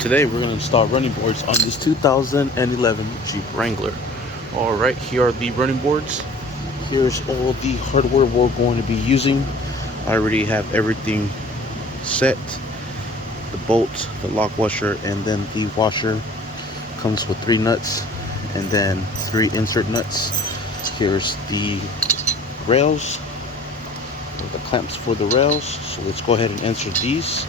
Today we're going to install running boards on this 2011 Jeep Wrangler. Alright, here are the running boards. Here's all the hardware we're going to be using. I already have everything set. The bolt, the lock washer, and then the washer comes with 3 nuts and then 3 insert nuts. Here's the rails, the clamps for the rails. So let's go ahead and insert these.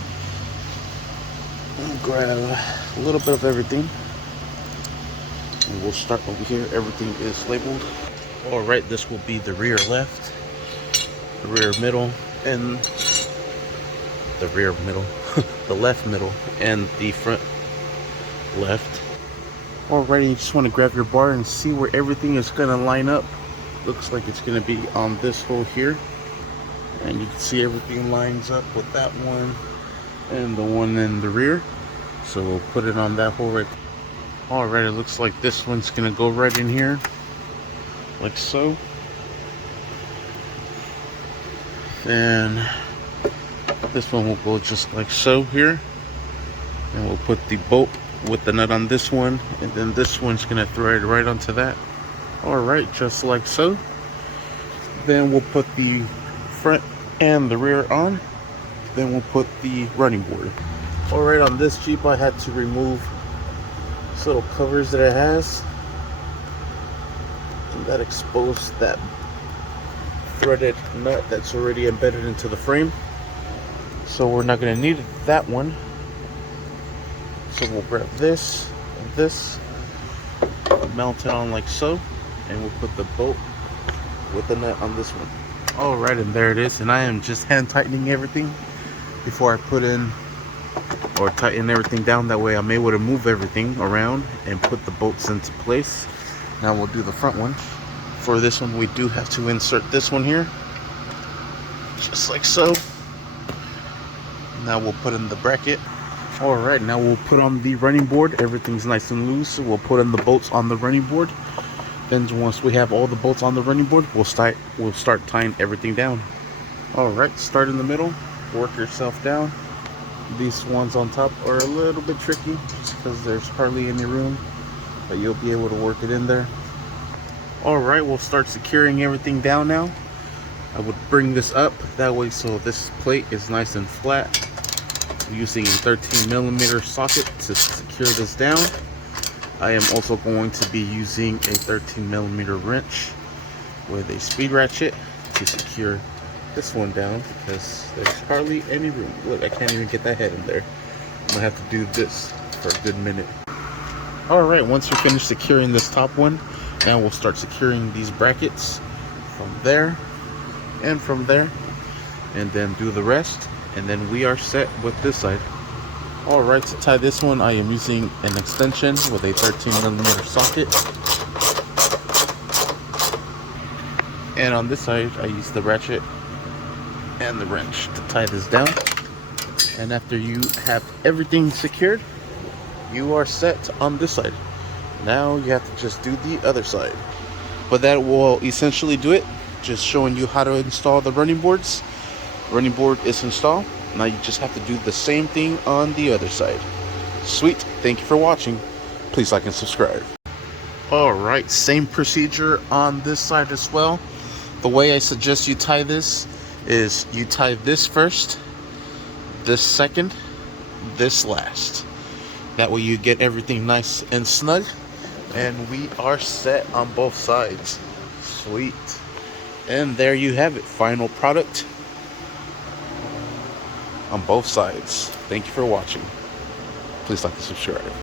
And grab a little bit of everything, and we'll start over here. Everything is labeled. All right, this will be the rear left, the rear middle, and the rear middle, the left middle, and the front left. Alrighty, you just want to grab your bar and see where everything is gonna line up. Looks like it's gonna be on this hole here, and you can see everything lines up with that one and the one in the rear. So we'll put it on that hole right there. Alright, it looks like this one's gonna go right in here, like so. And this one will go just like so here. And we'll put the bolt with the nut on this one, and then this one's gonna thread right onto that. Alright, just like so. Then we'll put the front and the rear on. Then we'll put the running board. Alright, on this Jeep I had to remove these little covers that it has, and that exposed that threaded nut that's already embedded into the frame. So we're not going to need that one. So we'll grab this and this, mount it on like so, and we'll put the bolt with the nut on this one. Alright, and there it is. And I am just hand tightening everything before I put in or tighten everything down. That way I'm able to move everything around and put the bolts into place. Now we'll do the front one. For this one we do have to insert this one here, just like so. Now we'll put in the bracket. Alright, now we'll put on the running board. Everything's nice and loose, so we'll put in the bolts on the running board. Then once we have all the bolts on the running board, we'll start tying everything down. Alright, start in the middle, work yourself down. These ones on top are a little bit tricky just because there's hardly any room, but you'll be able to work it in there. Alright, we'll start securing everything down now. I would bring this up that way so this plate is nice and flat. I'm using a 13mm socket to secure this down. I am also going to be using a 13mm wrench with a speed ratchet to secure this one down because there's hardly any room. Look, I can't even get that head in there. I'm gonna have to do this for a good minute. Alright, once you're finished securing this top one, now we'll start securing these brackets from there and from there, and then do the rest, and then we are set with this side. Alright, to tie this one I am using an extension with a 13mm socket, and on this side I use the ratchet and the wrench to tie this down. And after you have everything secured, you are set on this side. Now you have to just do the other side. But that will essentially do it. Just showing you how to install the running boards. Running board is installed. Now you just have to do the same thing on the other side. Sweet. Thank you for watching. Please like and subscribe. Alright, same procedure on this side as well. The way I suggest you tie this is you tie this first, this second, this last. That way you get everything nice and snug, and we are set on both sides. Sweet. And there you have it, final product on both sides. Thank you for watching. Please like and subscribe.